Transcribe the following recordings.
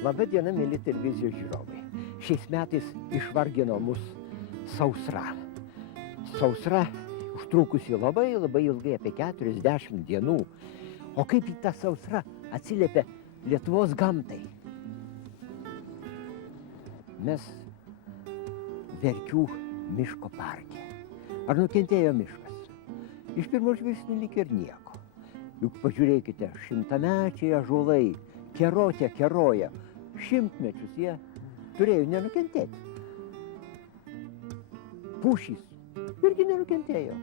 Labą dieną, mėly televizijos žiūrovai. Šiais metais išvargino mus sausra. Sausra užtrukusi labai ilgai, apie 40 dienų. O kaip į tą sausrą atsiliepia Lietuvos gamtai? Mes Verkių miško parke. Ar nukentėjo miškas? Iš pirmo žvilgsnio lyg ir nieko. Juk pažiūrėkite, šimtamečiai ąžuolai, kerotė keroja. Šimtmečius jie turėjo nenukentėti. Pušys irgi nenukentėjo.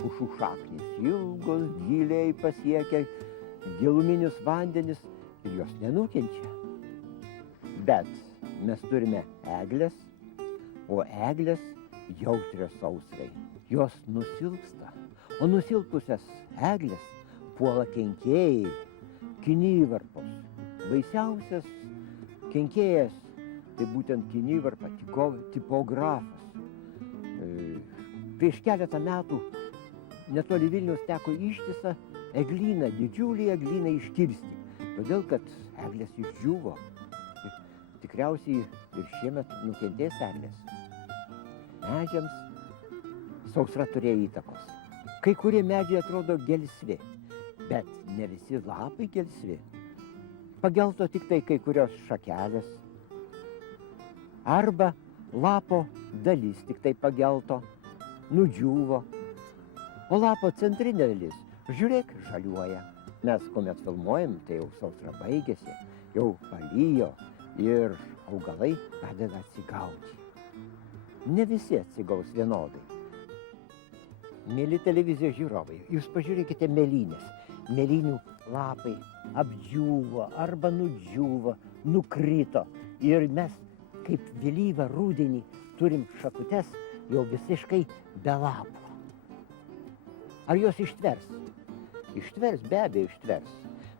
Pušų šaknys ilgos, giliai pasiekia giluminius vandenis ir jos nenukenčia. Bet mes turime eglės, o eglės jautrios sausrai. Jos nusilpsta, o nusilpusias eglės puola kenkėjai, kinivarpos. Baisiausias kenkėjas, tai būtent kinivarpa, tipografas. Prieš keletą metų netoli Vilniaus teko ištisą eglyną, didžiulį eglyną iškirsti, todėl kad eglės išdžiūvo. Tikriausiai ir šiemet nukentės eglės. Medžiams sausra turėjo įtakos. Kai kurie medžiai atrodo gelsvi, bet ne visi lapai gelsvi. Pagelto tik tai kai kurios šakelės. Arba lapo dalis tik tai pagelto, nudžiūvo. O lapo centrinė dalis, žiūrėk, žaliuoja. Mes, kuomet filmuojam, tai jau sausra baigėsi, jau palijo ir augalai pradeda atsigauti. Ne visi atsigaus vienodai. Mėly televizijos žiūrovai, jūs pažiūrėkite mėlynės. Mėlynių lapai apdžiūvo arba nudžiūvo, nukrito. Ir mes, kaip vėlyvą rudenį, turim šakutes jau visiškai be lapų. Ar jos ištvers? Ištvers, be abejo ištvers.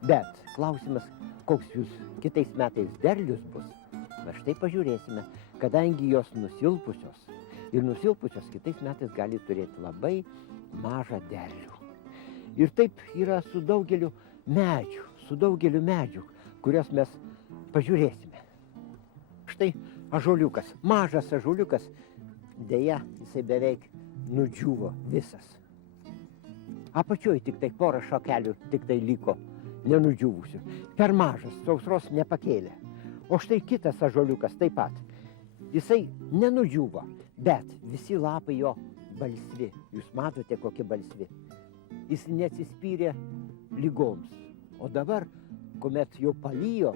Bet klausimas, koks jūs kitais metais derlius bus? Na štai pažiūrėsime, kadangi jos nusilpusios. Ir nusilpusios kitais metais gali turėti labai mažą derlių. Ir taip yra su daugeliu medžių, kurios mes pažiūrėsime. Štai ąžuoliukas, mažas ąžuoliukas, deja, jisai beveik nudžiūvo visas. Apačioj tik tai porą šakelių tik tai liko nenudžiūvusių. Per mažas, sausros nepakėlė. O štai kitas ąžuoliukas taip pat. Jisai nenudžiūvo, bet visi lapai jo balsvi. Jūs matote, kokie balsvi. Jis neatsispyrė lygoms. O dabar, kuomet jau palijo,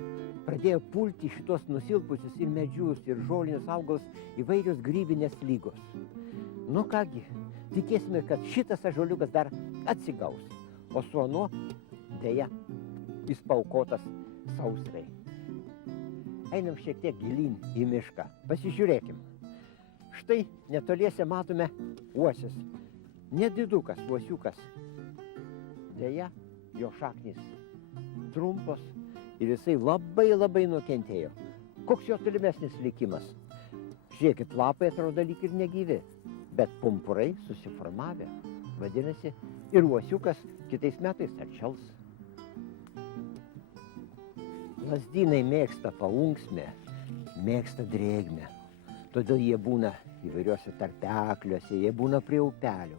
pradėjo pulti šitos nusilpusius ir medžius, ir žolinius augalus įvairios grybinės lygos. Nu kągi, tikėsime, kad šitas ąžuoliukas dar atsigaus. O su anuo, deja, jis paaukotas sausrai. Einam šiek tiek gilyn į mišką. Pasižiūrėkim. Štai netoliese matome uosis. Nedidukas uosiukas. Deja, jo šaknys trumpos ir jisai labai nukentėjo. Koks jo tolimesnis likimas? Žiūrėkit, lapai atrodo lyg ir negyvi, bet pumpurai susiformavę. Vadinasi, ir uosiukas kitais metais atšals. Lazdynai mėgsta paunksmę, mėgsta drėgmę. Todėl jie būna įvairiuose tarpekliuose, jie būna prie upelių.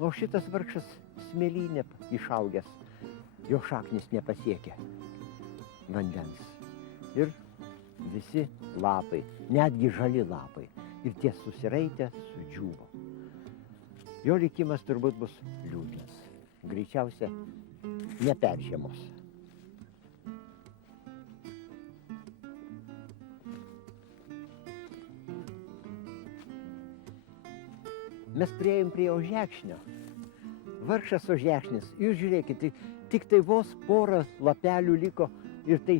O šitas vargšas smėlyne išaugęs, jo šaknis nepasiekia vandens. Ir visi lapai, netgi žali lapai, ir tie susiraitę sudžiūvo. Jo likimas turbūt bus liūdnas. Greičiausia, neperžiemos. Mes priėjom prie ožekšnio. Vargšas ožekšnis. Jūs žiūrėkit, tik tai vos porą lapelių liko ir tai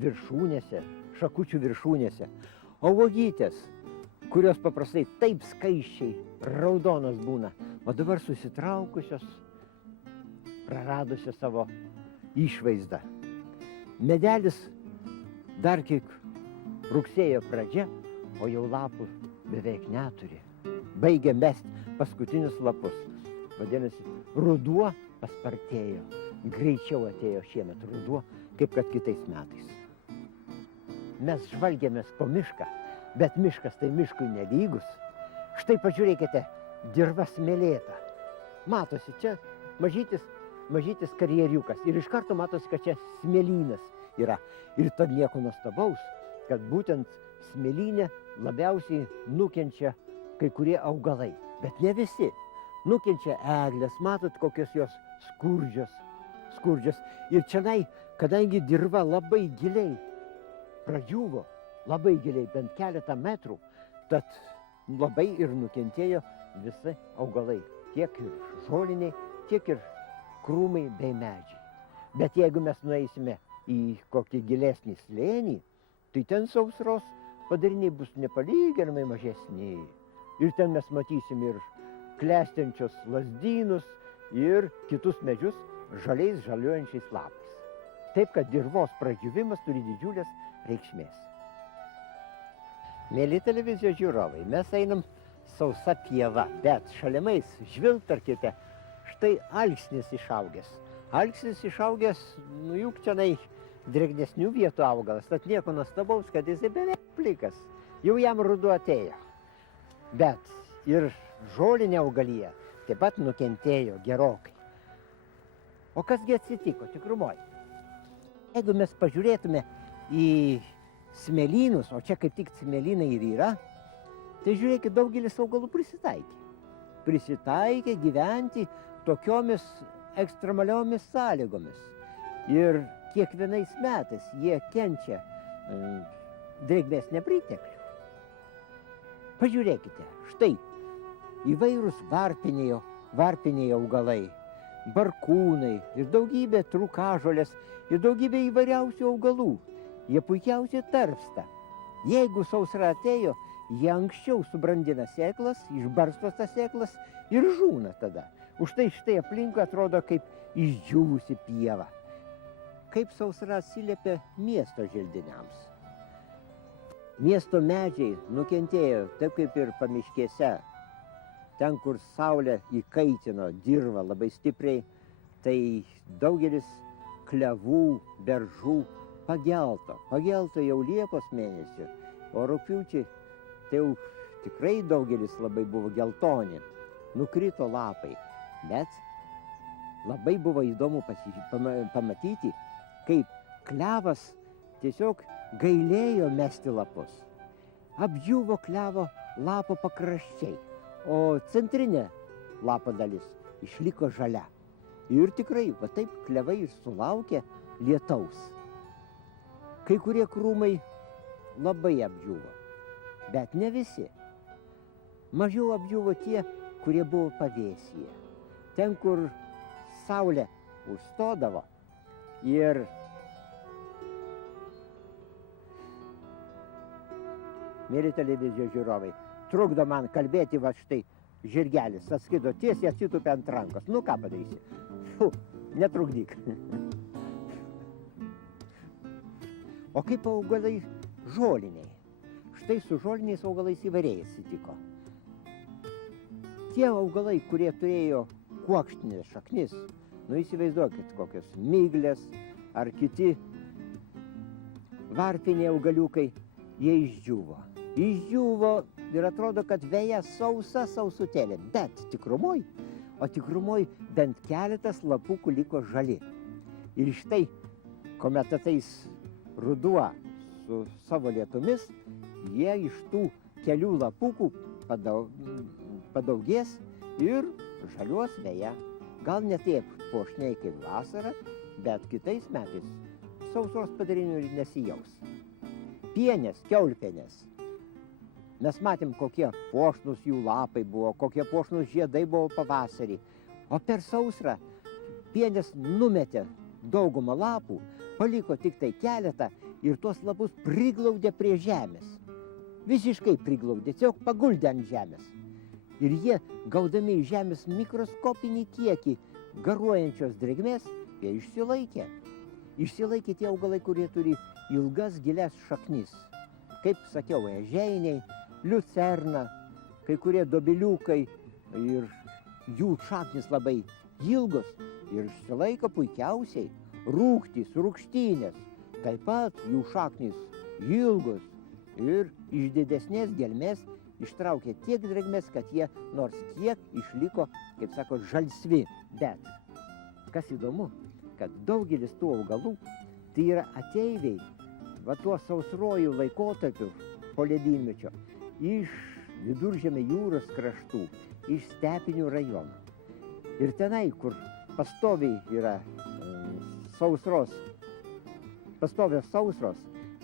viršūnėse, šakučių viršūnėse. O uogytės, kurios paprastai taip skaisčiai raudonos būna, o dabar susitraukusios, praradusios savo išvaizdą. Medelis dar kiek rugsėjo pradžia, o jau lapų beveik neturi. Baigia mesti paskutinius lapus. Vadinasi, ruduo paspartėjo. Greičiau atėjo šiemet ruduo, kaip kad kitais metais. mes žvalgėmės po mišką, bet miškas tai miškui nelygus. Štai pažiūrėkite, dirva smėlėta. Matosi, čia mažytis karjeriukas ir iš karto matosi, kad čia smėlynas yra. Ir tad nieko nuostabaus, kad būtent smėlyne labiausiai nukenčia kai kurie augalai, bet ne visi. Nukenčia eglės, matot, kokios jos skurdžios. Ir čionai, kadangi dirva labai giliai pradžiūvo, labai giliai, bent keletą metrų, tad labai ir nukentėjo visi augalai, tiek ir žoliniai, tiek ir krūmai bei medžiai. Bet jeigu mes nueisime į kokį gilesnį slėnį, tai ten sausros padariniai bus nepalyginamai mažesni. Ir ten mes matysim ir klestinčius lazdynus ir kitus medžius žaliuojančiais lapais. Taip, kad dirvos pradžiūvimas turi didžiulės reikšmės. Mėly televizijos žiūrovai, mes einam sausa pieva, bet šalimais žvilgtarkite, štai alksnis išaugęs. Alksnis išaugęs, juk čionai drėgnesnių vietų augalas, tad nieko nuostabaus, kad jis beveik plikas. Jau jam ruduo atėjo. Bet ir žolinė augalija taip pat nukentėjo gerokai. O kasgi atsitiko tikrumoje? Jeigu mes pažiūrėtume į smėlynus, o čia kaip tik smėlynai ir yra, tai žiūrėkit, daugelis augalų prisitaikė. Prisitaikė gyventi tokiomis ekstremaliomis sąlygomis. Ir kiekvienais metais jie kenčia drėgmės nepriteklių. Pažiūrėkite, štai įvairūs varpiniai augalai, barkūnai ir daugybė trūkažolės ir daugybė įvairiausių augalų. Jie puikiausiai tarpsta. Jeigu sausra atėjo, jie anksčiau subrandina sėklas, išbarsto tas sėklas ir žūna tada. Už tai štai aplinkui atrodo kaip išdžiūvusi pieva. Kaip sausra atsiliepia miesto želdiniams. Miesto medžiai nukentėjo, taip kaip ir pamiškėse. Ten, kur saulė įkaitino dirvą labai stipriai, tai daugelis klevų, beržų pagelto. Pagelto jau Liepos mėnesį, o rugpjūčiai tai jau tikrai daugelis labai buvo geltoni. Nukrito lapai, bet labai buvo įdomu pamatyti, kaip klevas tiesiog gailėjo mesti lapus. Apdžiūvo klevo lapo pakraščiai, o centrinė lapo dalis išliko žalia. Ir tikrai, va taip klevai ir sulaukė lietaus. Kai kurie krūmai labai apdžiūvo, bet ne visi. Mažiau apdžiūvo tie, kurie buvo pavėsyje. Ten, kur saulė užstodavo ir mėly televizijos žiūrovai, trukdo man kalbėti, va štai žirgelis atskido tiesiai, atsitupė ant rankos. Nu, ką padarysi? Fu, netrukdyk. O kaip augalai žoliniai? Štai su žoliniais augalais įvairiai atsitiko. Tie augalai, kurie turėjo kuokštinės šaknis, nu įsivaizduokit, kokios miglės ar kiti varpiniai augaliukai, jie išdžiūvo. Išdžiūvo ir atrodo, kad veja sausutėlė, bet tikrumoj bent keletas lapukų liko žali. Ir štai, kuomet ateis ruduo su savo lietumis, jie iš tų kelių lapukų padaugės ir žaliuos veja. Gal ne taip puošniai kaip vasarą, bet kitais metais sausros padarinių nesijaus. Pienės, kiaulpienės. Mes matėm, kokie puošnūs jų lapai buvo, kokie puošnūs žiedai buvo pavasarį. O per sausrą pienės numetė daugumą lapų, paliko tik tai keletą ir tuos lapus priglaudė prie žemės. Visiškai priglaudė, tiesiog paguldė ant žemės. Ir jie, gaudami iš žemės mikroskopinį kiekį garuojančios drėgmės, jie išsilaikė. Išsilaikė tie augalai, kurie turi ilgas gilias šaknis. Kaip sakiau, ežeiniai, liucerna, kai kurie dobiliukai ir jų šaknis labai ilgos ir išsilaiko puikiausiai. Rūgtys, rūgštynės, taip pat jų šaknis ilgus ir iš didesnės gelmės ištraukė tiek drėgmės, kad jie nors kiek išliko, kaip sako, žalsvi. Bet kas įdomu, kad daugelis tų augalų tai yra ateiviai, va tuo sausruoju laikotarpiu po ledynmečio, iš Viduržemio jūros kraštų, iš stepinių rajonų. Ir tenai, kur pastoviai yra pastovios sausros,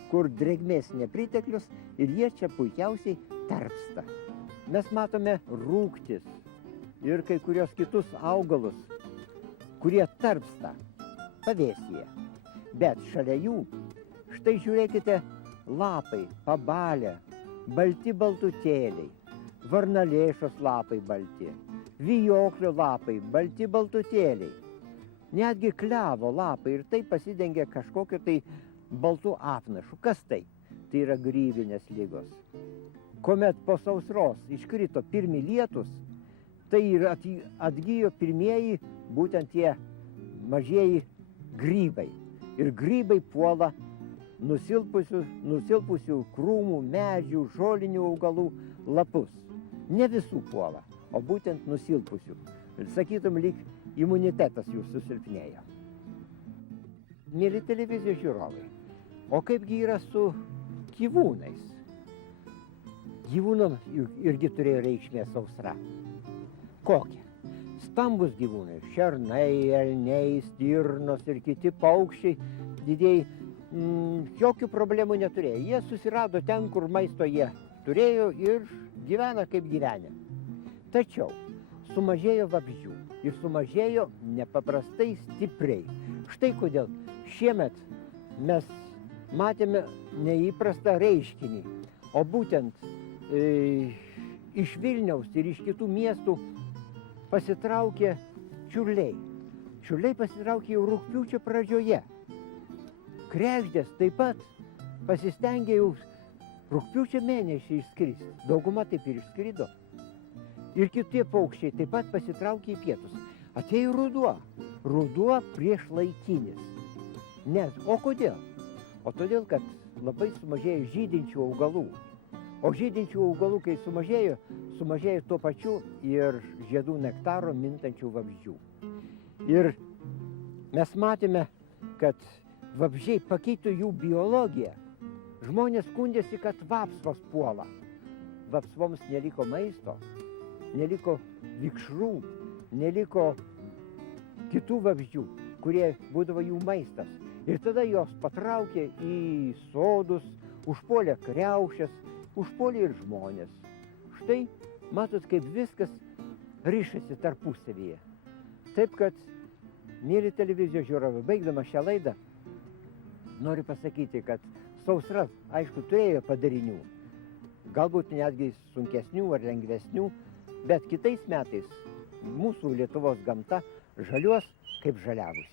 kur drėgmės nepriteklius, ir jie čia puikiausiai tarpsta. Mes matome rūgtis ir kai kurios kitus augalus, kurie tarpsta pavėsyje. Bet šalia jų, štai žiūrėkite, lapai pabalę, balti baltutėliai, varnalėšos lapai balti, vijoklio lapai, balti baltutėliai, netgi klevo lapai, ir tai pasidengia kažkokiu tai baltų apnašu. Kas tai? Tai yra gryvinės ligos. Kuomet po sausros iškrito pirmi lietus, tai ir atgijo pirmieji būtent tie mažieji grybai. Ir grybai puola nusilpusių krūmų, medžių, žolinių augalų lapus. Ne visų puola, o būtent nusilpusių. Ir sakytum, lyg imunitetas jų susilpnėjo. Mėly televizijos žiūrovai, o kaipgi yra su gyvūnais? Gyvūnam irgi turėjo reikšmė sausra. Kokia? Stambus gyvūnai, šernai, elniai, stirnos ir kiti paukščiai didieji jokių problemų neturėjo. Jie susirado ten, kur maisto jie turėjo ir gyvena kaip gyvenę. Tačiau sumažėjo vabzdžių ir sumažėjo nepaprastai stipriai. Štai kodėl šiemet mes matėme neįprastą reiškinį, o būtent iš Vilniaus ir iš kitų miestų pasitraukė čiurliai. Čiurliai pasitraukė jau rugpjūčio pradžioje. Kregždės taip pat pasistengė jau rugpjūčio mėnesį išskristi. Dauguma taip ir išskrido. Ir kitie paukščiai taip pat pasitraukė į pietus. Atėjo ruduo. Ruduo priešlaikinis. Nes, o kodėl? O todėl, kad labai sumažėjo žydinčių augalų. O žydinčių augalų, kai sumažėjo tuo pačiu ir žiedų nektaro mintančių vabzdžių. Ir mes matėme, kad vabzdžiai pakeitė jų biologiją. Žmonės skundėsi, kad vapsvos puola. Vapsvoms neliko maisto, neliko vikšrų, neliko kitų vabzdžių, kurie būdavo jų maistas. Ir tada jos patraukė į sodus, užpuolė kriaušes, užpuolė ir žmonės. Štai, matot, kaip viskas rišasi tarpusavyje. Taip kad, mėly televizijos žiūrovai, baigdama šią laidą, noriu pasakyti, kad sausra, aišku, turėjo padarinių. Galbūt netgi sunkesnių ar lengvesnių, bet kitais metais mūsų Lietuvos gamta žaliuos kaip žaliavusi.